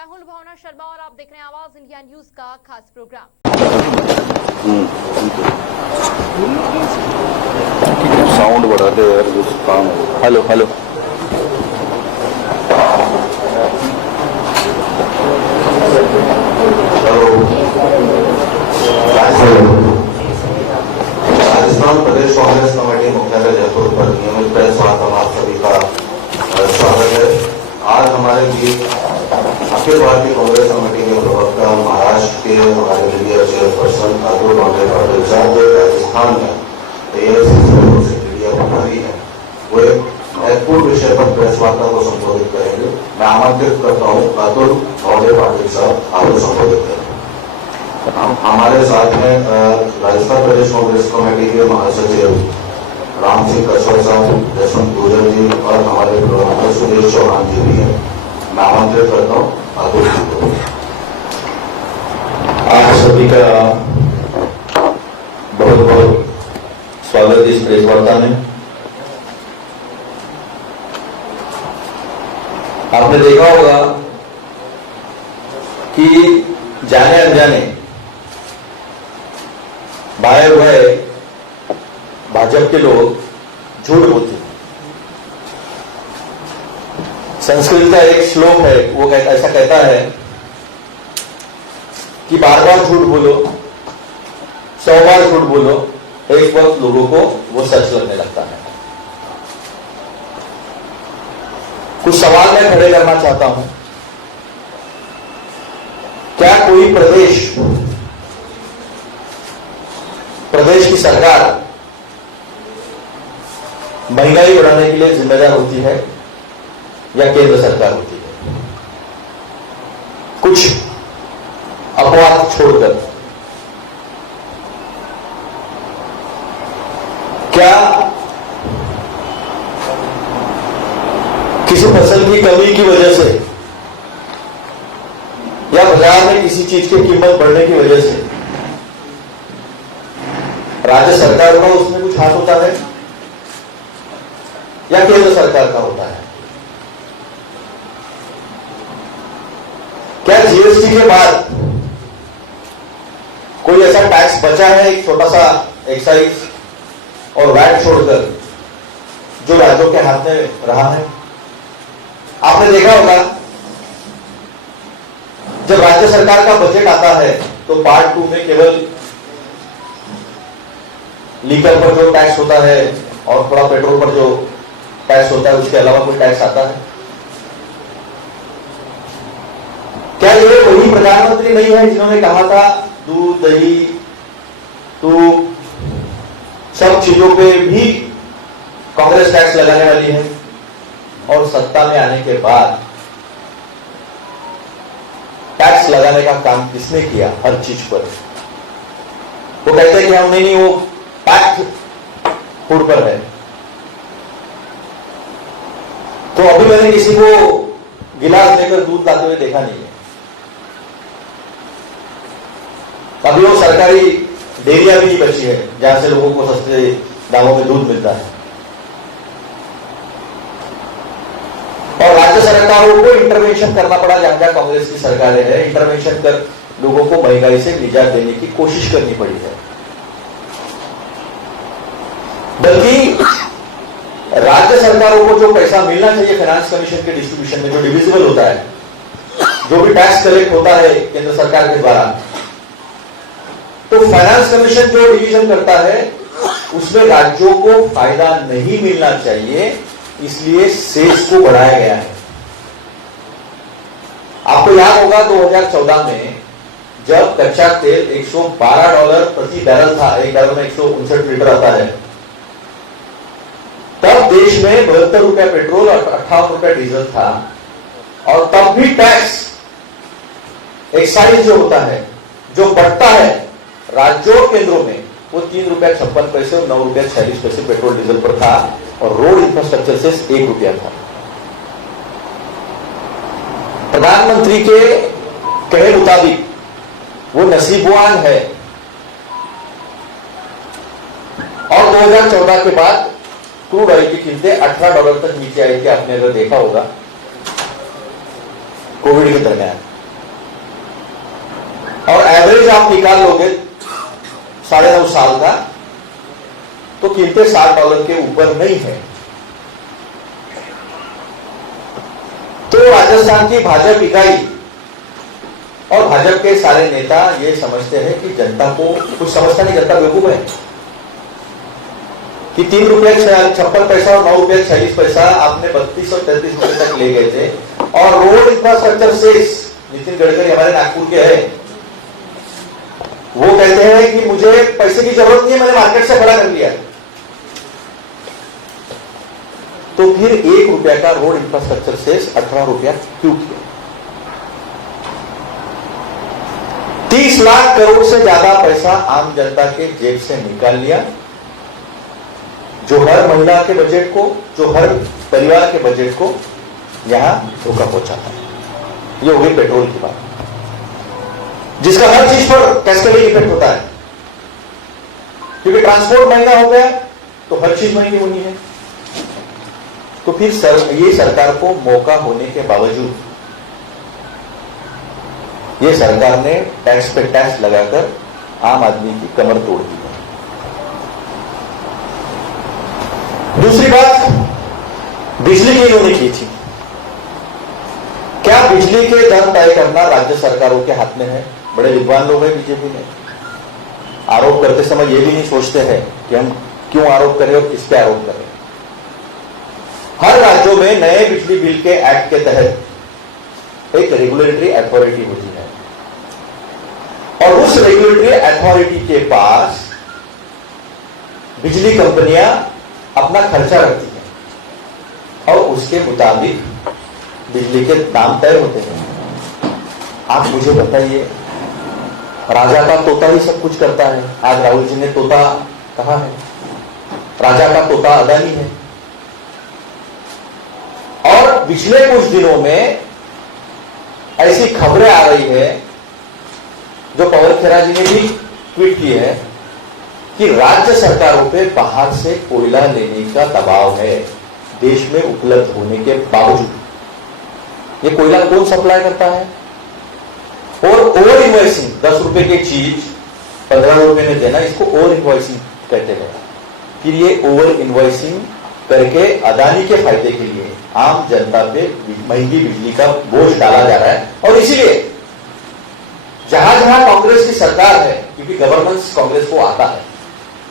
मैं हूं भावना शर्मा और आप देख रहे हैं आवाज इंडिया न्यूज का खास प्रोग्राम। साउंड बढ़ा दे यार, कुछ काम है। हेलो हेलो राजस्थान प्रदेश कांग्रेस कमेटी मुख्यालय जयपुर पर नियमित प्रेस वार्ता में आप सभी का स्वागत है। आज हमारे बीच अखिल भारतीय कांग्रेस कमेटी के प्रवक्ता महाराष्ट्र के हमारे मीडिया चेयरपर्सन अतुल लॉन्डे पाटिल साहब जो राजस्थान में एआईसीसी से मीडिया प्रभारी है, वो एक महत्वपूर्ण विषय पर प्रेस वार्ता को संबोधित करेंगे। मैं आमंत्रित करता हूँ अतुल लॉन्डे पाटिल साहब, आपको संबोधित करें। हमारे साथ में राजस्थान प्रदेश कांग्रेस कमेटी के महासचिव राम सिंह कस्वा साहब, जसवंत गुर्जर जी और हमारे प्रवक्ता सुरेश चौहान जी भी हैं। मैं आमंत्रित करता हूँ अतुल जी को। आप सभी का बहुत बहुत स्वागत इस प्रेस वार्ता में। आपने देखा होगा कि जाने अनजाने बाए हुए भाजपा के लोग झूठ बोलते हैं। संस्कृत का एक श्लोक है, वो ऐसा कहता है कि बार बार झूठ बोलो, 100 बार झूठ बोलो, एक वक्त लोगों को वो सच लगने लगता है। कुछ सवाल मैं खड़े करना चाहता हूं। क्या कोई प्रदेश की सरकार महंगाई बढ़ाने के लिए जिम्मेदार होती है या केंद्र सरकार होती है? कुछ अपवाद छोड़कर क्या किसी फसल की कमी की वजह से या बाजार में किसी चीज की कीमत बढ़ने की वजह से राज्य सरकार का उसमें कुछ हाथ होता है या केंद्र सरकार का होता है? क्या जीएसटी के बाद कोई ऐसा टैक्स बचा है, एक छोटा सा एक्साइज और वैट छोड़कर, जो राज्यों के हाथ में रहा है? आपने देखा होगा जब राज्य सरकार का बजट आता है तो पार्ट 2 में केवल लीकर पर जो टैक्स होता है और थोड़ा पेट्रोल पर जो टैक्स होता है, उसके अलावा कोई टैक्स आता है? क्या ये वही प्रधानमंत्री नहीं है जिन्होंने कहा था दूध दही तो सब चीजों पे भी कांग्रेस टैक्स लगाने वाली है? और सत्ता में आने के बाद टैक्स लगाने का काम किसने किया? हर चीज पर वो कहते हैं कि हम नहीं, वो पैक्ड फूड पर है। तो अभी मैंने किसी को गिलास लेकर दूध लाते हुए देखा नहीं है। अभी वो सरकारी डेयरियां भी नहीं बची है जहां से लोगों को सस्ते दामों में दूध मिलता है। और राज्य सरकारों को इंटरवेंशन करना पड़ा जहां जहां कांग्रेस की सरकारें हैं, इंटरवेंशन कर लोगों को महंगाई से निजात देने की कोशिश करनी पड़ी है। बल्कि राज्य सरकारों को जो पैसा मिलना चाहिए फाइनेंस कमीशन के डिस्ट्रीब्यूशन में, जो डिविजिबल होता है, जो भी टैक्स कलेक्ट होता है केंद्र सरकार के द्वारा, तो फाइनेंस कमीशन जो डिवीजन करता है उसमें राज्यों को फायदा नहीं मिलना चाहिए, इसलिए सेस को बढ़ाया गया है। आपको याद होगा 2014 में जब कच्चा तेल $112 प्रति बैरल था, एक बैरल में 159 लीटर आता है, तब देश में 72 रुपए पेट्रोल और 58 रुपए डीजल था। और तब भी टैक्स एक्साइज जो होता है, जो बढ़ता है राज्यों और केंद्रों में, वो ₹3.56 और ₹9.46 पेट्रोल डीजल पर था और रोड इंफ्रास्ट्रक्चर से ₹1 था। प्रधानमंत्री के कहे मुताबिक वो नसीबवान है। और 2014 के बाद क्रूड ऑयल की कीमतें $18 तक नीचे आई थी, आपने अगर देखा होगा कोविड के दरमियान। एवरेज आप निकाल लोगे 9.5 साल का, तो कीमतें $60 के ऊपर नहीं है। तो राजस्थान की भाजपा इकाई और भाजपा के सारे नेता ये समझते हैं कि जनता को कुछ समझता नहीं, जनता बेवकूफ है कि ₹3.56 और ₹9.46 आपने 32 और 33 रुपए तक ले गए थे। और रोड इंफ्रास्ट्रक्चर से नितिन गडकरी हमारे नागपुर के हैं, वो कहते हैं कि मुझे पैसे की जरूरत नहीं है, मैंने मार्केट से खड़ा कर लिया। तो फिर ₹1 का रोड इंफ्रास्ट्रक्चर से 18 रुपया क्यों किया? 30 लाख करोड़ से ज्यादा पैसा आम जनता के जेब से निकाल लिया, जो हर महिला के बजट को, जो हर परिवार के बजट को यहां धोखा पहुंचाता है। ये हो गई पेट्रोल की बात, जिसका हर चीज पर कैस्केडिंग इफेक्ट होता है, क्योंकि ट्रांसपोर्ट महंगा हो गया तो हर चीज महंगी होनी है। तो फिर ये सरकार को मौका होने के बावजूद ये सरकार ने टैक्स पे टैक्स लगाकर आम आदमी की कमर तोड़ दी है। दूसरी बात, बिजली की इन्होंने की थी। क्या बिजली के दर तय करना राज्य सरकारों के हाथ में है? बड़े विद्वान लोग हैं बीजेपी में, आरोप करते समय ये भी नहीं सोचते हैं कि हम क्यों आरोप करें और किस पे आरोप करें। हर राज्यों में नए बिजली बिल के एक्ट के तहत एक रेगुलेटरी अथॉरिटी होती है, और उस रेगुलेटरी अथॉरिटी के पास बिजली कंपनियां अपना खर्चा रखती हैं और उसके मुताबिक बिजली के दाम तय होते हैं। आप मुझे बताइए, राजा का तोता ही सब कुछ करता है। आज राहुल जी ने तोता कहा है, राजा का तोता अदानी है। और पिछले कुछ दिनों में ऐसी खबरें आ रही है, जो पवन खेरा जी ने भी ट्वीट की है, कि राज्य सरकारों पे बाहर से कोयला लेने का दबाव है देश में उपलब्ध होने के बावजूद। ये कोयला कौन सप्लाई करता है? और ओवर इनवॉइसिंग, 10 रुपए की चीज 15 रुपए में देना, इसको ओवर इनवॉइसिंग कहते हैं। फिर ये ओवर इनवॉइसिंग करके अदानी के फायदे के लिए आम जनता पे महंगी बिजली का बोझ डाला जा रहा है। और इसीलिए जहां जहां कांग्रेस की सरकार है, क्योंकि गवर्नेंस कांग्रेस को आता है,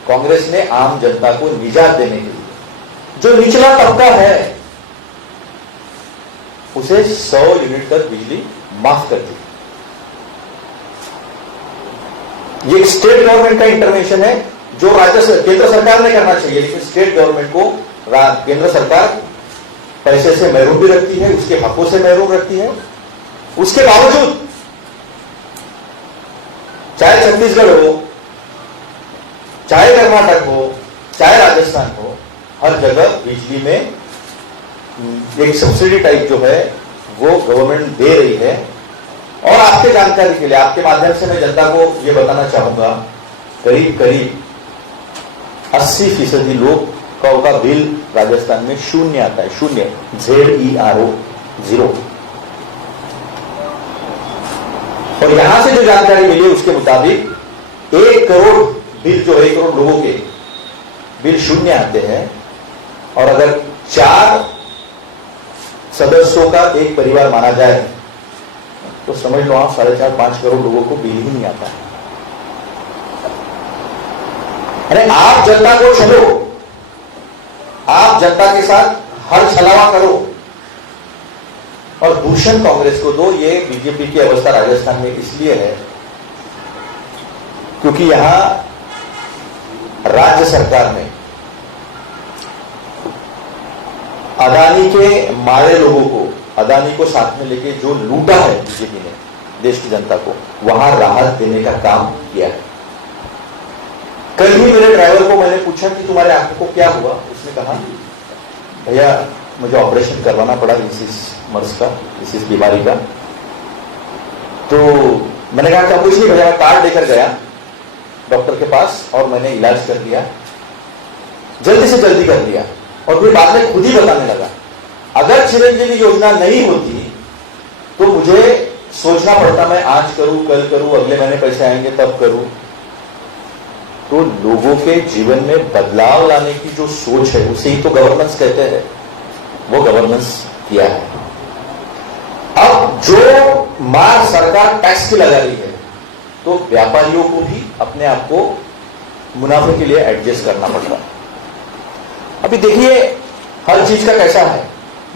कांग्रेस ने आम जनता को निजात देने के लिए जो निचला तबका है उसे 100 यूनिट तक बिजली माफ कर दी। ये स्टेट गवर्नमेंट का इंटरवेंशन है, जो केंद्र सरकार ने करना चाहिए, लेकिन स्टेट गवर्नमेंट को केंद्र सरकार पैसे से महरूम भी रखती है, उसके हकों से महरूम रखती है। उसके बावजूद चाहे छत्तीसगढ़ हो, चाहे कर्नाटक हो, चाहे राजस्थान हो, हर जगह बिजली में एक सब्सिडी टाइप जो है वो गवर्नमेंट दे रही है। और आपके जानकारी के लिए, आपके माध्यम से मैं जनता को यह बताना चाहूंगा, करीब करीब 80% लोग का बिल राजस्थान में शून्य आता है, शून्य, ZERO, 0। और यहां से जो जानकारी मिली उसके मुताबिक 1 करोड़ बिल जो 1 करोड़ लोगों के बिल शून्य आते हैं, और अगर 4 सदस्यों का एक परिवार माना जाए तो समझ लो आप 4.5-5 करोड़ लोगों को बिल ही नहीं आता है। अरे आप जनता को छोड़ो, आप जनता के साथ हर छलावा करो और भूषण कांग्रेस को दो। ये बीजेपी की अवस्था राजस्थान में इसलिए है क्योंकि यहां राज्य सरकार ने अदानी के मारे लोगों को, अदानी को साथ में लेके जो लूटा है बीजेपी ने देश की जनता को, वहां राहत देने का काम किया है। कल ही मेरे ड्राइवर को मैंने पूछा कि तुम्हारे आंखों को क्या हुआ? उसने कहा भैया मुझे ऑपरेशन करवाना पड़ा इस बीमारी का। तो मैंने कहा क्या? कुछ नहीं भैया, मैं कार्ड लेकर गया डॉक्टर के पास और मैंने इलाज कर दिया, जल्दी से जल्दी कर दिया। और फिर बाद में खुद ही बताने लगा, अगर चिरंजीवी योजना नहीं होती तो मुझे सोचना पड़ता मैं आज करूं, कल करूं, अगले महीने पैसे आएंगे तब करूं। तो लोगों के जीवन में बदलाव लाने की जो सोच है उसे ही तो गवर्नेंस कहते हैं, वो गवर्नेंस किया है। अब जो मार सरकार टैक्स की लगा रही है तो व्यापारियों को भी अपने आप को मुनाफे के लिए एडजस्ट करना पड़ता है। अभी देखिए हर चीज का कैसा है,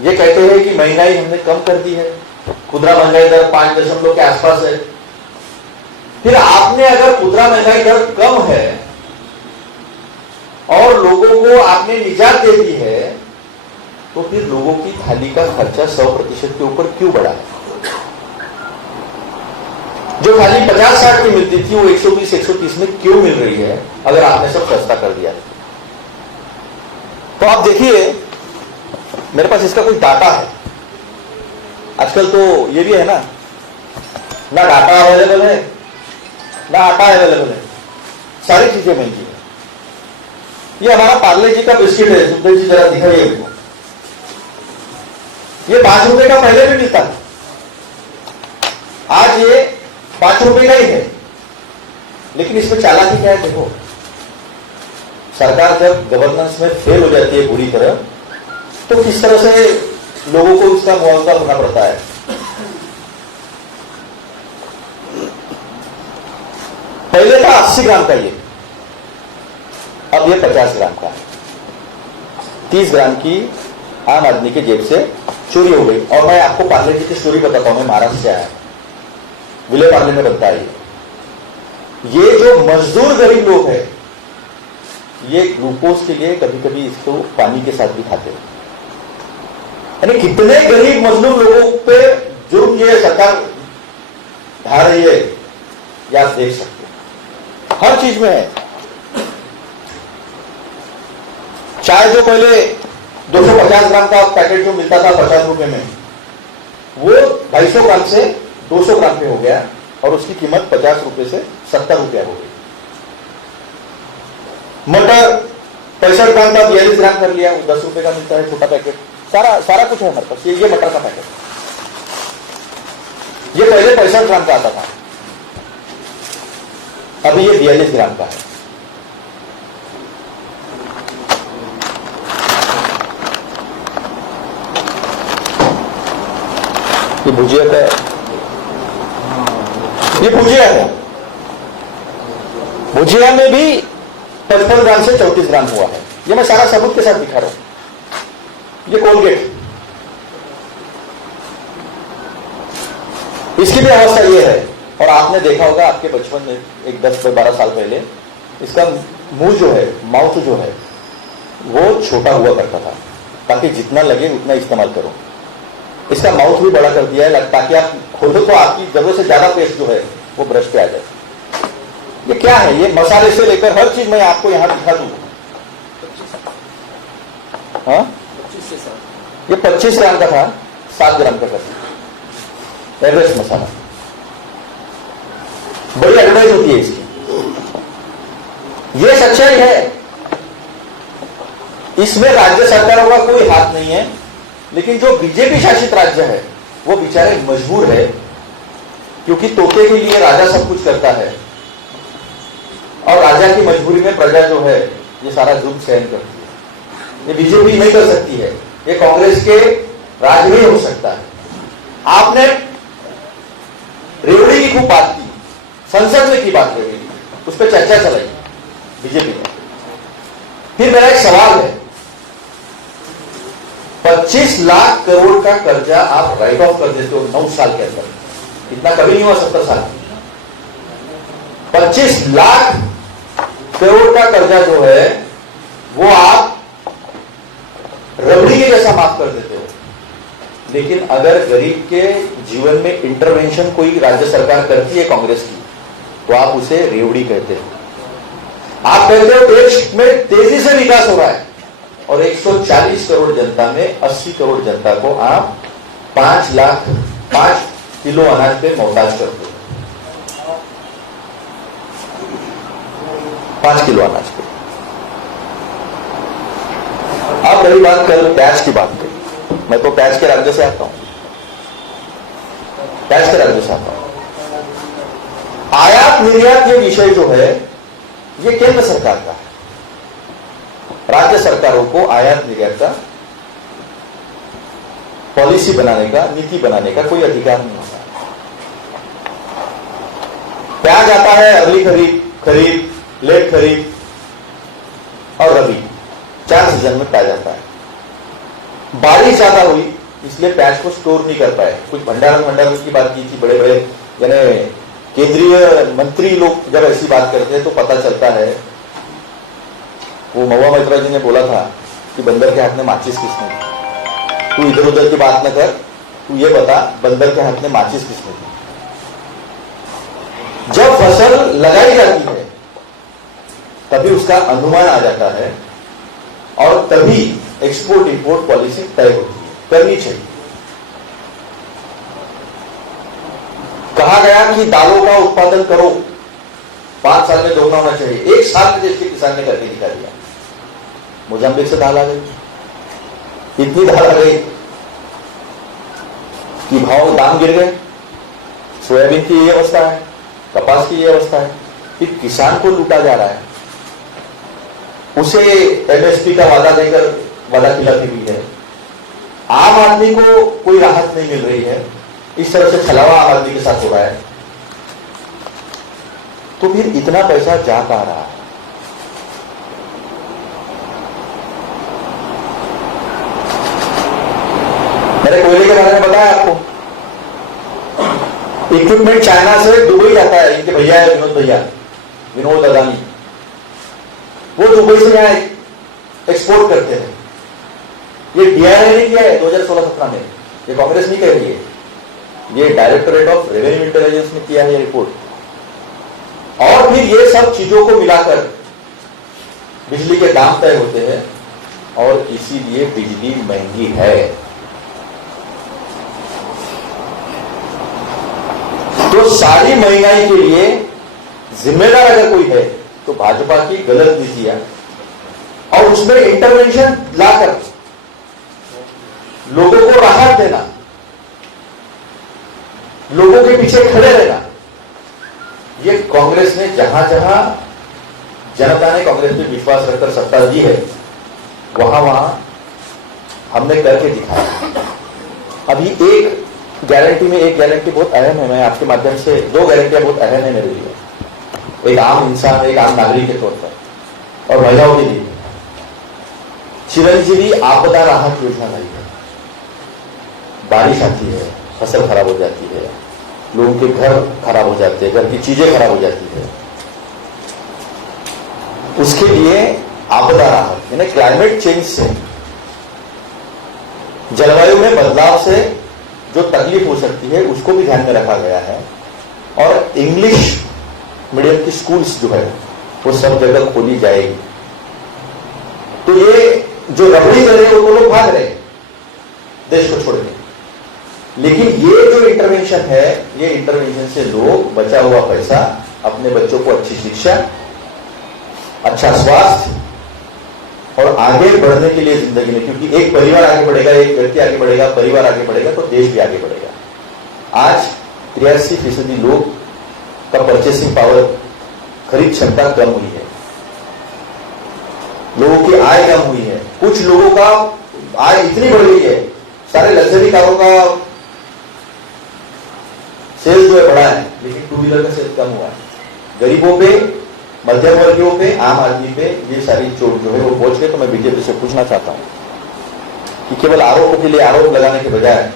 ये कहते हैं कि महंगाई हमने कम कर दी है, खुदरा महंगाई दर 5 के आसपास है। फिर आपने अगर खुदरा महंगाई दर कम है और लोगों को आपने निजात दे दी है, तो फिर लोगों की थाली का खर्चा 100% के ऊपर क्यों बढ़ा है? जो थाली 50-60 की मिलती थी वो 120-130 में क्यों मिल रही है अगर आपने सब सस्ता कर दिया? तो आप देखिए, मेरे पास इसका कोई डाटा है। आजकल तो ये भी है ना डाटा अवेलेबल है ना आटा अवेलेबल है, सारी चीजें महंगी है। ये हमारा पार्ले जी का बिस्किट है, सुंदर जी जरा दिखाइए मेरे को। ये 5 रुपए का पहले भी मिलता था, आज ये 5 रुपए का ही है। लेकिन इसमें चालाकी क्या है देखो, सरकार जब गवर्नेंस में फेल हो जाती है पूरी तरह, तो किस तरह से लोगों को इसका मुआवजा करना पड़ता है। पहले था 80 ग्राम का, ये अब ये 50 ग्राम का है। 30 ग्राम की आम आदमी के जेब से चोरी हो गई। और मैं आपको पार्ले जी की स्टोरी बताता हूं, मैं महाराष्ट्र से आया, विले पार्ले में बनता है ये जो मजदूर गरीब लोग हैं, ये ग्लूकोज के लिए कभी कभी इसको पानी के साथ भी खाते हैं। यानी कितने गरीब मजलूम लोगों पे जुर्म ये सरकार ढा रही है, ये आप देख सकते हैं। हर चीज में है। चाय जो पहले 250 ग्राम का पैकेट जो मिलता था 50 रुपए में, वो 250 ग्राम से 200 ग्राम पे हो गया और उसकी कीमत 50 रुपए से 70 रुपया हो गई। मटर 65 ग्राम का 42 ग्राम कर लिया, वो 10 रुपए का मिलता है छोटा पैकेट। सारा कुछ है हमारे पास। ये मटर का पैकेट, ये पहले 65 ग्राम का आता था, अभी ये 42 ग्राम का है। ये भुजिया का है, ये भुजिया है। भुजिया में भी 55 ग्राम से 34 ग्राम हुआ है। ये मैं सारा सबूत के साथ दिखा रहा हूं। ये कोलगेट, इसकी भी अवस्था ये है। और आपने देखा होगा आपके बचपन में, एक 10-12 साल पहले, इसका मुंह जो है, माउथ जो है, वो छोटा हुआ करता था ताकि जितना लगे उतना इस्तेमाल करो। इसका माउथ भी बड़ा कर दिया है ताकि आप खोलो तो आपकी जरूरत से ज्यादा पेस्ट जो है वो ब्रश पे आ जाए। ये क्या है? ये मसाले से लेकर हर चीज मैं आपको यहां दिखा दूंगा। हाँ, ये 25 ग्राम का था, 7 ग्राम का था एवरेस्ट मसाला। बड़ी एडवर्टाइज होती है इसकी। ये सच्चाई है, इसमें राज्य सरकारों का कोई हाथ नहीं है। लेकिन जो बीजेपी शासित राज्य है वो बेचारे मजबूर है, क्योंकि तोते के लिए राजा सब कुछ करता है और राजा की मजबूरी में प्रजा जो है ये सारा जुल्म सहन करती है। ये बीजेपी नहीं कर सकती है, ये कांग्रेस के राज में हो सकता है। आपने रेवड़ी की खूब बात की, संसद में की बात रेवड़ी की, उस पर चर्चा चलाई बीजेपी ने। फिर मेरा एक सवाल है, 25 लाख करोड़ का कर्जा आप राइट ऑफ कर देते हो 9 साल के अंदर, इतना कभी नहीं हुआ 70 साल। 25 लाख करोड़ का कर्जा जो है वो आप रबड़ी के जैसा माफ कर देते हो। लेकिन अगर गरीब के जीवन में इंटरवेंशन कोई राज्य सरकार करती है कांग्रेस की, तो आप उसे रेवड़ी कहते हो। आप कहते हो देश में तेजी से विकास हो रहा है और 140 करोड़ जनता में 80 करोड़ जनता को आप 5 किलो अनाज पे मोहताज करते हो। 5 किलो अनाज पे। अब रही बात कल प्याज की बात करी, मैं तो प्याज के राज्य से आता हूं। टैक्स का राजस्व आता है। आयात निर्यात ये विषय जो है ये केंद्र सरकार का है। राज्य सरकारों को आयात निर्यात का पॉलिसी बनाने का, नीति बनाने का कोई अधिकार नहीं होता। प्याज आता है अर्ली खरीफ, लेट खरीफ और रबी, 4 सीजन में प्याज आता है। बारिश ज्यादा हुई इसलिए प्याज को स्टोर नहीं कर पाए। कुछ भंडारण की बात की थी, बड़े बड़े यानी केंद्रीय मंत्री लोग जब ऐसी बात करते हैं तो पता चलता है। वो महुआ मैत्रा जी ने बोला था कि बंदर के हाथ में माचिस किसने दी। तू इधर उधर की बात न कर, तू ये बता बंदर के हाथ में माचिस किसने दी। जब फसल लगाई जाती है तभी उसका अनुमान आ जाता है और तभी एक्सपोर्ट इंपोर्ट पॉलिसी तय होती है, करनी चाहिए। कहा गया कि दालों का उत्पादन करो, 5 साल में दोगुना होना चाहिए। 1 साल में देश के किसान ने करके दिखा दिया। मोजाम्बिक से दाल आ गई, इतनी दाल आ गई कि दाम गिर गए। सोयाबीन की ये अवस्था है, कपास की ये अवस्था है कि किसान को लूटा जा रहा है। उसे एमएसपी का वादा देकर वादा खिलाफी हुई है। आम आदमी को कोई राहत नहीं मिल रही है। इस तरह से छलावा आम आदमी के साथ हो रहा है। तो फिर इतना पैसा जा कहां रहा है? मैंने कोयले के बारे में बताया आपको। इक्विपमेंट चाइना से दुबई जाता है। इनके भैया है विनोद अदानी, वो दुबई से यहां एक्सपोर्ट करते हैं। ये डीआरआई ने किया है 2016-17 में, ये कांग्रेस नहीं कह रही है, ये डायरेक्टोरेट ऑफ रेवेन्यू इंटेलिजेंस ने किया है ये रिपोर्ट। और फिर ये सब चीजों को मिलाकर बिजली के दाम तय होते हैं और इसीलिए बिजली महंगी है। तो सारी महंगाई के लिए जिम्मेदार अगर कोई है तो भाजपा की गलत नीतियां और उसमें इंटरवेंशन लाकर लोगों को राहत देना, लोगों के पीछे खड़े रहना, ये कांग्रेस ने जहां जहां जनता ने कांग्रेस पे विश्वास रखकर सत्ता दी है वहां वहां हमने करके दिखाया। अभी एक गारंटी बहुत अहम है। मैं आपके माध्यम से 2 गारंटियां बहुत अहम है मेरे लिए। एक आम इंसान, एक आम नागरिक के तौर पर और महिलाओं के लिए चिरंजीवी आपदा राहत योजना लाई है। बारिश आती है, फसल खराब हो जाती है, लोगों के घर खराब हो जाते हैं, घर की चीजें खराब हो जाती है, उसके लिए आपदा राहत यानी क्लाइमेट चेंज से, जलवायु में बदलाव से जो तकलीफ हो सकती है उसको भी ध्यान में रखा गया है। और इंग्लिश मीडियम की स्कूल्स जो है वो सब जगह खोली जाएगी। तो ये जो रबड़ी कर रहे वो लोग भाग रहे देश को छोड़ के, लेकिन ये जो इंटरवेंशन है, ये इंटरवेंशन से लोग बचा हुआ पैसा अपने बच्चों को अच्छी शिक्षा, अच्छा स्वास्थ्य और आगे बढ़ने के लिए जिंदगी में, क्योंकि एक परिवार आगे बढ़ेगा, एक व्यक्ति आगे बढ़ेगा, परिवार आगे बढ़ेगा तो देश भी आगे बढ़ेगा। आज 83% लोग का परचेसिंग पावर, खरीद क्षमता कम हुई है, लोगों की आय कम हुई है। कुछ लोगों का आय इतनी बढ़ गई है, सारे लग्जरी कारों का सेल्स जो है बढ़ा है, लेकिन 2 व्हीलर का सेल्स कम हुआ है। गरीबों पे, मध्यम वर्गियों पे, आम आदमी पे ये सारी चोट जो है वो पहुंच गए। तो मैं बीजेपी से पूछना चाहता हूं कि केवल आरोपों के लिए आरोप लगाने के बजाय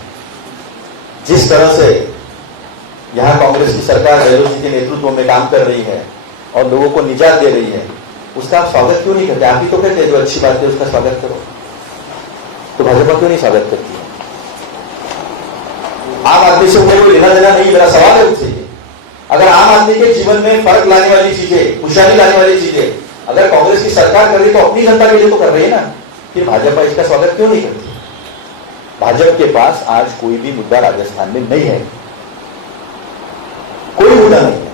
जिस तरह से यहां कांग्रेस की सरकार गहलोत जी के नेतृत्व में काम कर रही है और लोगों को निजात दे रही है, उसका आप स्वागत क्यों नहीं करते? आप ही तो कहते हैं जो अच्छी बात है उसका स्वागत करो, तो भाजपा क्यों नहीं स्वागत करती है? आम आदमी से उन्हें कोई लेना देना नहीं। मेरा सवाल है उससे, अगर आम आदमी के जीवन में फर्क लाने वाली चीजें, खुशहाली लाने वाली चीजें अगर कांग्रेस की सरकार कर रही तो अपनी जनता के लिए तो कर रही है ना, फिर भाजपा इसका स्वागत क्यों नहीं करती? भाजपा के पास आज कोई भी मुद्दा राजस्थान में नहीं है, कोई मुद्दा नहीं है,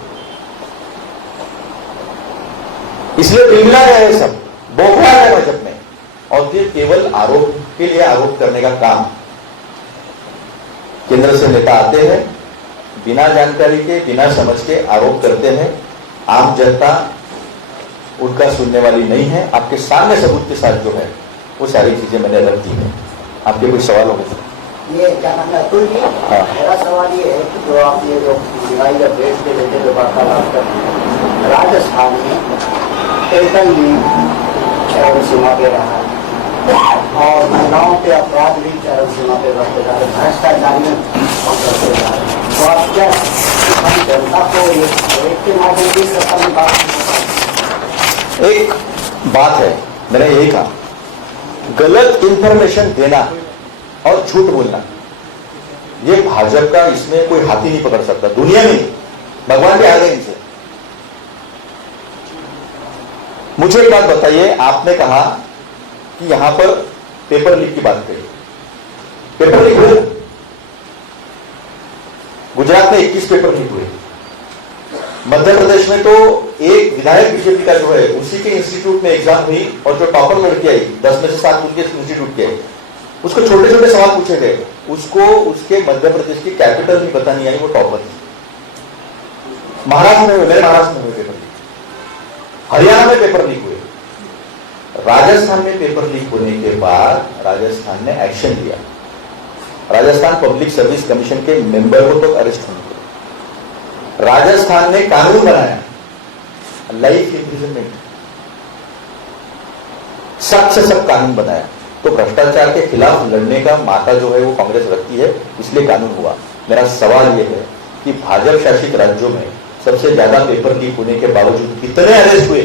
इसलिए बिगड़ा गया है, सब बोखला है भाजपा में। और फिर केवल आरोप के लिए आरोप करने का काम, केंद्र से नेता आते हैं बिना जानकारी के, बिना समझ के आरोप करते हैं। आम जनता उनका सुनने वाली नहीं है। आपके सामने सबूत के साथ जो है वो सारी चीजें मैंने रख दी है। आपके कोई सवाल होंगे? ये क्या नाम है अतुल जी, मेरा सवाल ये है कि जो आप ये जो दिवाली का बेस पे लेते हुए वार्तालाप कर रहे हैं, राजस्थान में टेकन भी चरम सीमा पे रहा है और महिलाओं के अपराध भी चरम सीमा पे बढ़ते जा रहे, भ्रष्टाचार में बढ़ते जा रहे। तो आप क्या हम जनता को एक के माध्यम से सत्ता में बात एक बात है, मैंने यही कहा, गलत इंफॉर्मेशन देना और झूठ बोलना, ये भाजपा का, इसमें कोई हाथी नहीं पकड़ सकता दुनिया में, भगवान के आगे इनसे। मुझे एक बात बताइए, आपने कहा कि यहां पर पेपर लीक की बात कही, पेपर लीक हुए गुजरात में 21 पेपर लीक हुए। मध्य प्रदेश में तो एक विधायक बीजेपी का जो है उसी के इंस्टीट्यूट में एग्जाम हुई और जो टॉपर लड़की आई 10 में से 7 उनके इंस्टीट्यूट के आई, उसको छोटे छोटे सवाल पूछे गए, उसको उसके मध्य प्रदेश की कैपिटल भी पता नहीं आई, वो टॉपर थी। महाराष्ट्र में हुए, मेरे महाराष्ट्र में हुए पेपर लीक, हरियाणा में पेपर लीक हुए, राजस्थान में पेपर लीक होने के बाद राजस्थान ने एक्शन लिया। राजस्थान पब्लिक सर्विस कमीशन के मेंबर को तो अरेस्ट होने को, राजस्थान ने कानून बनाया लाइफ इम्प्रिजनमेंट, सख्त से सख्त कानून बनाया। तो भ्रष्टाचार के खिलाफ लड़ने का माता जो है वो कांग्रेस रखती है, इसलिए कानून हुआ। मेरा सवाल यह है कि भाजपा शासित राज्यों में सबसे ज्यादा पेपर लीक होने के बावजूद कितने अरेस्ट हुए?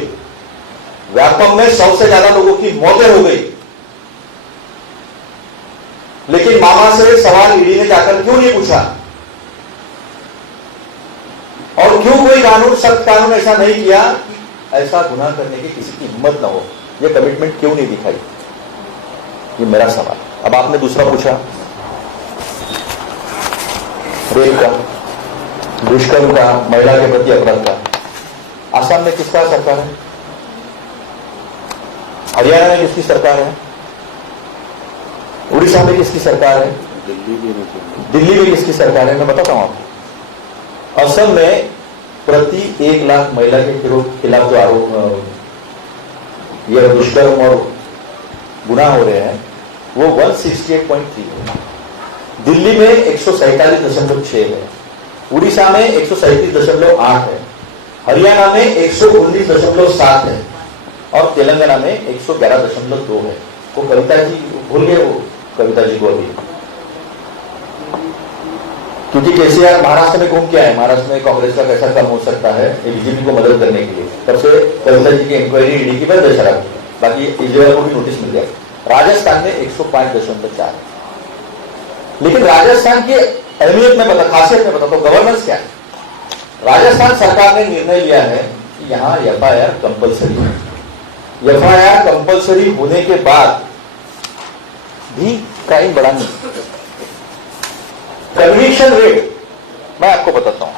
व्यापम में 100 से ज्यादा लोगों की मौतें हो गई, लेकिन मामा से सवाल ईडी ने जाकर क्यों नहीं पूछा? और क्यों कोई कानून, सख्त कानून ऐसा नहीं किया कि ऐसा गुनाह करने की किसी की हिम्मत ना हो? यह कमिटमेंट क्यों नहीं दिखाई? ये मेरा सवाल। अब आपने दूसरा पूछा रेप का, दुष्कर्म का, महिला के प्रति अपराध का। आसाम में किसका सरकार है? हरियाणा में किसकी सरकार है? उड़ीसा में किसकी सरकार है? दिल्ली में किसकी सरकार है? मैं बताता हूं आपको। असम में प्रति 1 लाख महिला के खिलाफ जो आरोप, यह दुष्कर्म और गुनाह हो रहे हैं वो 168.3 है। दिल्ली में 147.6 है, उड़ीसा में 137.8 है, हरियाणा में 119.7 है और तेलंगाना में 111.2 है। वो कविता जी भूल गए, वो कविता जी को अभी, क्योंकि केसीआर महाराष्ट्र में घूम के आए, महाराष्ट्र में कांग्रेस का कैसा काम हो सकता है ये बीजेपी को मदद करने के लिए, तब से कविता जी की इंक्वायरी ईडी की बंद है शराब की, बाकी इजरायल को भी नोटिस मिल गया। राजस्थान में 105.4। लेकिन राजस्थान की अहमियत में बता, खासियत में बताता हूं, गवर्नेंस क्या है। राजस्थान सरकार ने निर्णय लिया है कि यहां एफआईआर कंपल्सरी है। एफआईआर कंपल्सरी होने के बाद भी क्राइम बढ़ा नहीं। कन्विक्शन रेट मैं आपको बताता हूं,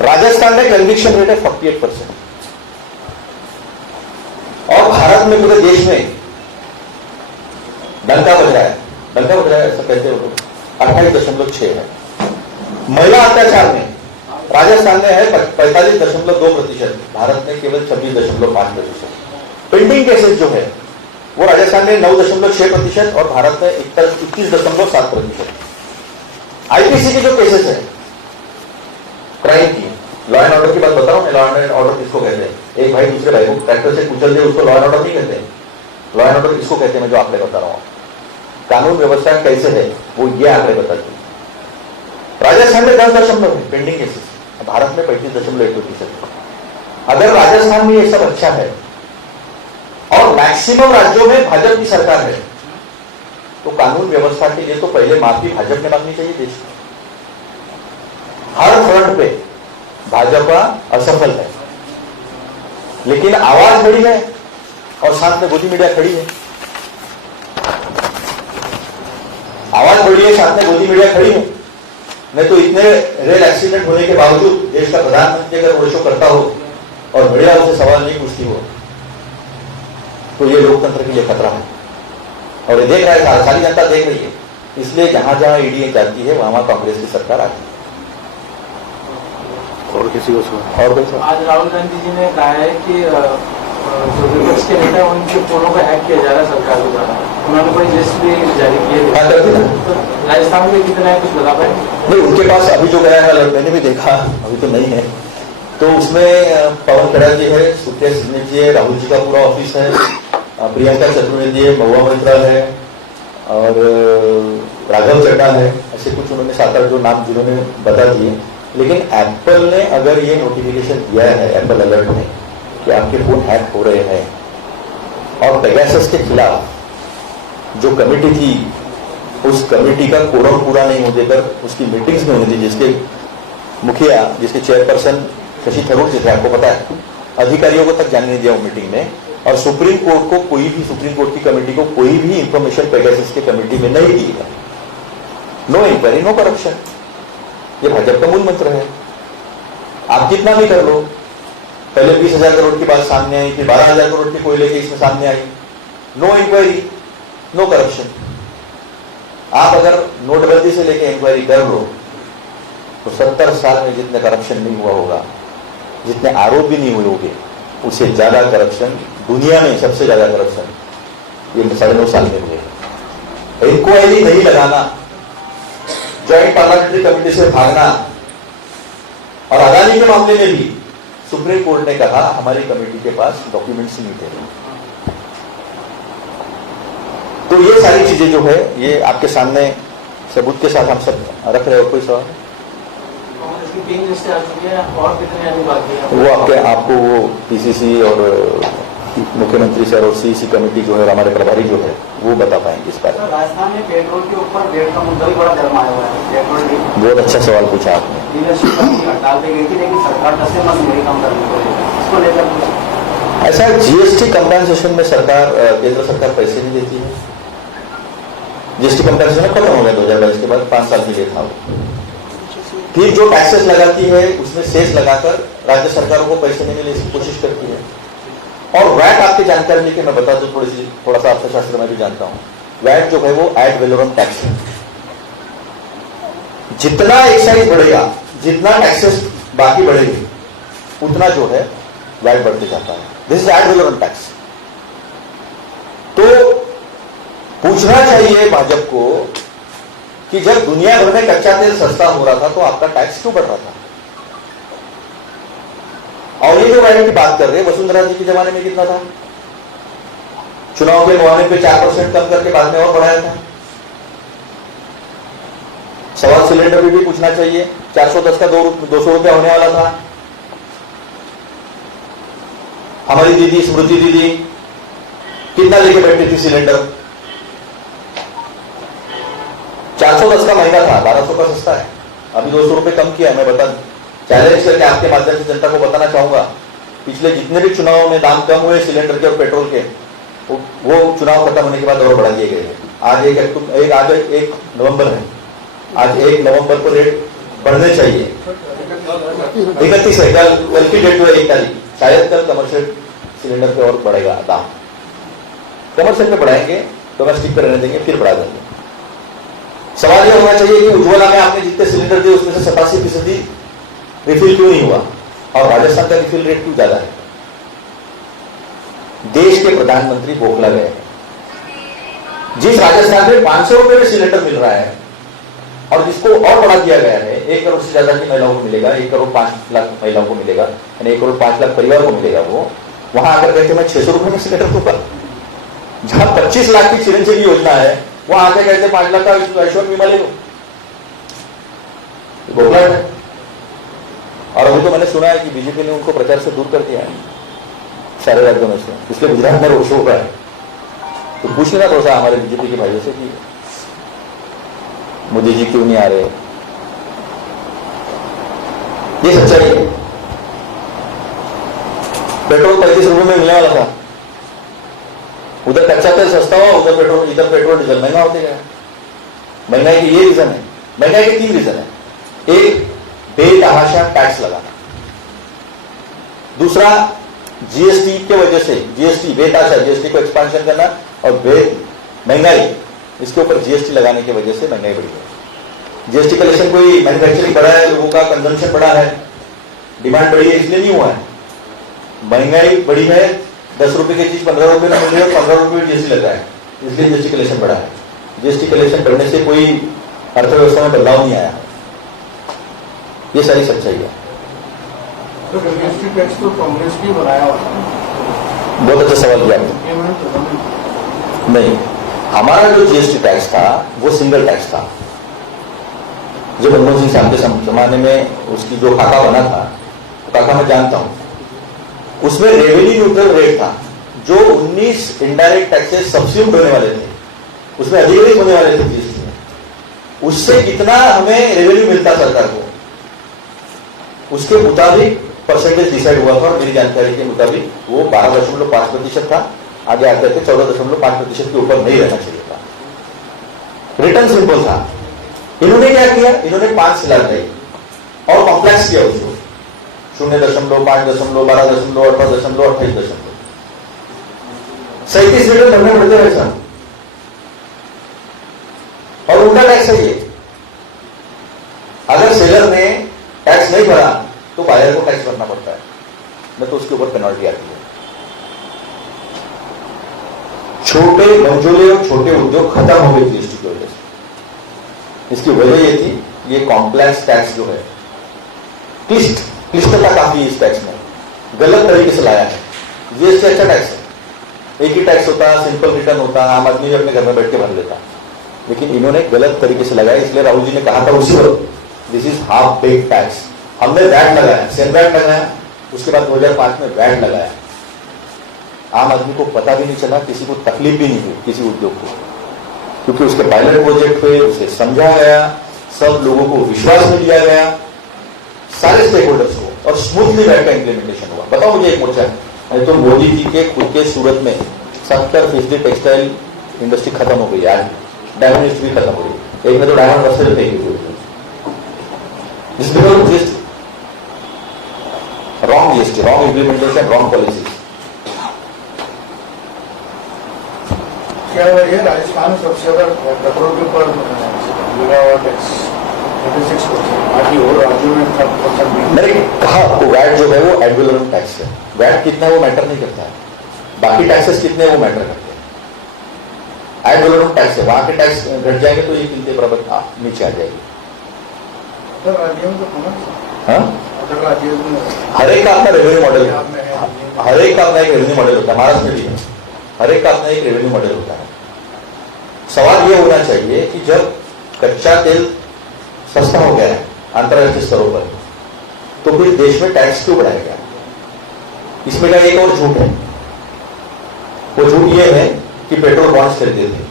राजस्थान में कन्विक्शन रेट है 48% और भारत में, पूरे देश में डंका बज रहा है, डंका बज रहा है ऐसा कहते हो, 28.6 है। महिला अत्याचार में राजस्थान में है 45.2%, भारत में केवल 26.5%। पेंडिंग केसेस जो है वो राजस्थान में 9.6% और भारत में 21.7%। आईपीसी के जो केसेस है क्राइम की, लॉ एंड ऑर्डर की बात बता रहा हूं, लॉ एंड ऑर्डर किसको कहते हैं? एक भाई दूसरे भाई को ट्रैक्टर से कुचल दे, उसको लॉ एंड ऑर्डर नहीं कहते। लॉ एंड ऑर्डर किसको कहते हैं मैं जो आपने बता रहा हूं, कानून व्यवस्था कैसे है वो ये आंकड़े बताते हैं। राजस्थान में 10% है पेंडिंग केसेस, भारत में 35.1%। अगर राजस्थान में ये सब अच्छा है और मैक्सिमम राज्यों में भाजपा की सरकार है, तो कानून व्यवस्था के लिए तो पहले माफी भाजपा ने मांगनी चाहिए देश में। हर फ्रंट पे भाजपा असफल है, लेकिन आवाज बड़ी है और साथ में गोदी मीडिया खड़ी है। आवाज बड़ी है, साथ में गोदी मीडिया खड़ी है। नहीं तो इतने रेल एक्सीडेंट होने के बावजूद देश का प्रधानमंत्री अगर रोड शो करता हो और मीडिया उसे सवाल नहीं पूछती हो, तो ये लोकतंत्र के लिए खतरा है। और ये देख रहा है, सारी जनता देख रही है इसलिए जहां जहां ईडी जाती है वहां कांग्रेस की सरकार आती है। और किसी को सुना और कोई सवाल? आज राहुल गांधी जी ने कहा है कि जो विपक्ष के नेता हैं, उनके फोनों को हैक किया जा रहा है सरकार के द्वारा। उन्होंने कोई लिस्ट भी जारी की है। हाँ, करती ना। तो राजस्थान में कितना है, कुछ बता पाए? नहीं, उनके पास अभी जो गया है अलर्ट मैंने भी देखा, अभी तो नहीं है। तो उसमें पवन खेड़ा जी है, सुप्रिया सिन्हा जी है, राहुल जी का पूरा ऑफिस है, प्रियंका चतुर्वेदी है, महुआ मोइत्रा है और राघव चड्डा है। ऐसे कुछ उन्होंने 7-8 जो नाम जिन्होंने बता दिए। लेकिन एप्पल ने अगर ये नोटिफिकेशन दिया है एप्पल अलर्ट में कि आपके फोन हैक हो रहे हैं और पेगासस के खिलाफ जो कमेटी थी उस कमेटी का कोरम पूरा नहीं होने पर उसकी मीटिंग्स में होनी थी, जिसके मुखिया, जिसके चेयरपर्सन शशि थरूर जी थे, आपको पता है, अधिकारियों को तक जाने नहीं दिया वो मीटिंग में। और सुप्रीम कोर्ट को कोई भी, सुप्रीम कोर्ट की कमेटी को कोई भी इंफॉर्मेशन पेगासस की कमेटी में नहीं दी है। नो इंक्वायरी नो करप्शन, ये भाजपा का मूल मंत्र है। आप कितना भी कर लो, पहले 20,000 करोड़ की बात सामने आई, फिर 12,000 करोड़ की कोयले की इसमें सामने आई। No inquiry no corruption. आप अगर नोटबंदी से लेके इंक्वायरी कर लो तो 70 साल में जितने करप्शन नहीं हुआ होगा, जितने आरोप भी नहीं हुए होंगे, उससे ज्यादा करप्शन दुनिया में, सबसे ज्यादा करप्शन ये 9.5 साल में हुए। इंक्वायरी नहीं लगाना, ज्वाइंट पार्लियामेंट्री कमेटी से भागना। और अदानी के मामले में भी सुप्रीम कोर्ट ने कहा हमारी कमेटी के पास डॉक्यूमेंट्स नहीं थे। तो ये सारी चीजें जो है ये आपके सामने सबूत के साथ हम सब रख रहे हो। कोई सवाल? कांग्रेस की 3 लिस्टें आ चुकी है, और कितने आने बाकी है? वो आपको वो पीसीसी और मुख्यमंत्री सर और सीसी कमेटी जो है हमारे प्रभारी जो है वो बता पाएंगे इस बारे में। राजस्थान में पेट्रोल के ऊपर रेट का मुद्दा भी बड़ा गरमाया हुआ है। पेट्रोल की बहुत अच्छा सवाल पूछा आपने। डीलरशिप की हड़ताल पे गई थी, लेकिन सरकार टसे मशीनरी कम करने को लेकर, इसको लेकर ऐसा जीएसटी कंपनसेशन में सरकार, केंद्र सरकार पैसे नहीं देती है। जीएसटी कंपनसेशन खत्म हो गया 2022 के बाद, 5 साल के लिए था। फिर जो टैक्सेस लगाती है उसमें सेस लगाकर राज्य सरकारों को पैसे नहीं मिले इसकी कोशिश करती है। और वैट आपकी जानकारी लेके मैं बता दूं, थोड़ा सा अर्थशास्त्र में भी जानता हूं। वैट जो है वो एड वैलोरम टैक्स है। जितना एक्साइज बढ़ेगा, जितना टैक्सेस बाकी बढ़ेगी, उतना जो है वैट बढ़ते जाता है। This is ad valorem tax. तो पूछना चाहिए भाजपा को कि जब दुनिया भर में कच्चा तेल सस्ता हो रहा था तो आपका टैक्स क्यों बढ़ रहा था? और ये जो वैट की बात कर रहे हैं, वसुंधरा जी के जमाने में कितना था? चुनाव के मुआवजे पे 4% कम करके बाद में और बढ़ाया था। सवाल सिलेंडर भी पूछना चाहिए, 410 का 200 रुपया होने वाला था। हमारी दीदी स्मृति दीदी कितना लेके बैठती थी सिलेंडर? 410 का महंगा था, 1200 का सस्ता है। अभी 200 रुपए कम किया है। मैं बता चैलेंज करके आपके माध्यम से जनता को बताना चाहूंगा, पिछले जितने भी चुनाव में दाम कम हुए सिलेंडर के और पेट्रोल के, वो चुनाव खत्म होने के बाद और बढ़ा दिए गए हैं। आज आज 1 नवंबर है, आज 1 नवंबर को रेट बढ़ने चाहिए। 31 है कल की डेट हुआ 1 तारीख, शायद कल कमर्शियल सिलेंडर पे और बढ़ेगा दाम। कमर्शियल पे बढ़ाएंगे, डोमेस्टिक पे रहने देंगे, फिर बढ़ा देंगे। सवाल यह होना चाहिए कि उज्ज्वला में आपने जितने सिलेंडर दिए उसमें से 87% रिफिल क्यों नहीं हुआ और राजस्थान का रिफिल रेट क्यों ज्यादा है? देश के प्रधानमंत्री बौखला गए हैं। जिस राजस्थान में 500 रुपए में सिलेंडर मिल रहा है और जिसको और बढ़ा दिया गया है, 1 करोड़ से ज्यादा की महिलाओं को मिलेगा, 1 करोड़ 5 लाख महिलाओं को मिलेगा, यानी 1 करोड़ 5 लाख परिवार को मिलेगा। वो वहां आकर कहते मैं 600 रुपए में सिलेंडर दूंगा। जहां 25 लाख की चिरंजीवी योजना है वहां आके कहते 5 लाख का आयुष्मान बीमा ले लो। बौखला है। और अभी तो मैंने सुना है कि बीजेपी ने उनको प्रचार से दूर कर दिया है सारे राज्यों में से, इसलिए गुजरात में रोड शो हो रहा है। तो पूछ लेना थोड़ा सा हमारे बीजेपी के भाइयों से कि मोदी जी क्यों नहीं आ रहे। ये सच्चाई है। पेट्रोल 35 रुपए में मिलने वाला था, उधर कच्चा तेल सस्ता हुआ, इधर पेट्रोल डीजल महंगा होते गया। महंगाई के ये रीजन है, महंगाई के 3 रीजन है। एक, बेतहाशा टैक्स लगाना। दूसरा, जीएसटी के वजह से, जीएसटी बेतहाशा, जीएसटी को एक्सपांशन करना और महंगाई इसके ऊपर जीएसटी लगाने की वजह से महंगाई बढ़ी है। जीएसटी कलेक्शन कोई मैन्युफैक्चरिंग बढ़ा है, लोगों का कंजम्पशन बढ़ा है, डिमांड बढ़ी है, इसलिए नहीं हुआ है। महंगाई बढ़ी है, 10 रुपए की चीज 15 रुपए में मिल रही है और 15 रुपए में जीएसटी लग रहा है, इसलिए जीएसटी कलेक्शन बढ़ा है। जीएसटी कलेक्शन बढ़ने से कोई अर्थव्यवस्था में बदलाव नहीं आया, ये सारी सच्चाई है। तो जीएसटी टैक्स तो कांग्रेस की बनाया हुआ था। बहुत अच्छा सवाल किया आपने। नहीं, हमारा जो जीएसटी टैक्स था वो सिंगल टैक्स था। जब मनमोहन सिंह साहब के जमाने में उसकी जो खाका बना था, तो खाका मैं जानता हूं, उसमें रेवेन्यू न्यूट्रल रेट था। जो 19 इनडायरेक्ट टैक्सेस सब्सिट्यूट होने वाले थे, उसमें अधिक होने वाले थे जीएसटी में, उससे कितना हमें रेवेन्यू मिलता सरकार को, उसके मुताबिक परसेंटेज डिसाइड हुआ था। और मेरी जानकारी के मुताबिक वो 12.5% था, आगे आते थे 14.5% के ऊपर नहीं रहना चाहिए था। रिटर्न सिंपल था। इन्होंने क्या किया, इन्होंने 5 सिला दी और कॉम्प्लेक्स किया उसको, 0.5, 12.0, 18.0, 28.0, 37 रिटर्न भरने पड़ते हैं सर, और उल्टा टैक्स है ये। अगर सेलर ने टैक्स नहीं भरा तो बायर को टैक्स भरना पड़ता है, नहीं तो उसके ऊपर पेनल्टी आती है। छोटे मंझोले और छोटे उद्योग खत्म हो गए जीएसटी की वजह से। इसकी वजह ये थी, ये कॉम्प्लेक्स टैक्स जो है, क्लिष्टता काफी इस टैक्स में, गलत तरीके से लाया है। जीएसटी अच्छा टैक्स है, एक ही टैक्स होता, सिंपल रिटर्न होता, आम आदमी भी अपने घर में बैठ के भर लेता, लेकिन इन्होंने गलत तरीके से लगाया। इसलिए राहुल जी ने कहा था उसी वक्त, this is half back tax. हमने वैट लगाया, सेल वैट लगाया, उसके बाद 2005 में वैट लगाया। आम आदमी को पता भी नहीं चला, किसी को तकलीफ भी नहीं हुई, किसी उद्योग को, क्योंकि उसके पायलट प्रोजेक्ट हुए, उसे समझा गया, सब लोगों को विश्वास में लिया गया, सारे स्टेक होल्डर्स को, और स्मूथली वैट का इंप्लीमेंटेशन हुआ। बताओ मुझे एक मोर्चा, तो मोदी जी के खुद के सूरत में 70% टेक्सटाइल इंडस्ट्री खत्म हो गई, आज डायमंड इंडस्ट्री भी खत्म हो गई। एक में तो डायमंड रस्ते में फेंकी हुई, wrong GST, wrong implementation, wrong policy. क्या ये राजस्थान में सबसे ज्यादा पेट्रोल के ऊपर लगा हुआ टैक्स 36%, बाकी और राज्यों में 7% भी। मैंने कहा आपको, वैट जो है वो एड वैलोरम टैक्स है। वैट कितना है वो मैटर नहीं करता है, बाकी टैक्सेस कितने वो मैटर करते हैं। एड वैलोरम टैक्स है, वहां के टैक्स घट जाएंगे तो ये कीमतें बराबर नीचे आ जाएगी। अदर राज्यों में तो होना, हाँ, अदर राज्यों में हर एक का अपना रेवेन्यू मॉडल है, हर एक का अपना एक रेवेन्यू मॉडल होता है, महाराष्ट्र में भी है, हर एक का अपना एक रेवेन्यू मॉडल होता है। सवाल यह होना चाहिए कि जब कच्चा तेल सस्ता हो गया है अंतर्राष्ट्रीय स्तरों पर, तो फिर देश में टैक्स क्यों बढ़ाया गया? इसमें का एक और झूठ है, वो झूठ ये है कि पेट्रोल बॉन्ड्स खरीदे थे।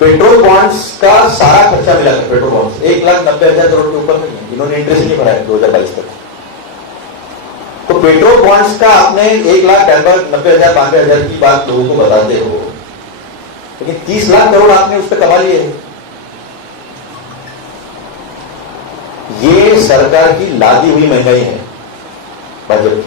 पेट्रोल बॉन्ड्स का सारा खर्चा मिला था, पेट्रोल बॉन्ड्स 1,90,000 करोड़ के ऊपर नहीं है, इन्होंने इंटरेस्ट नहीं भरा है 2022 तक। तो पेट्रोल बॉन्ड्स का आपने 1,90,000 92,000 की बात लोगों को बताते हो, लेकिन 30 लाख करोड़ आपने उस पर कमा लिए हैं। ये सरकार की लादी हुई महंगाई है भाजपा की।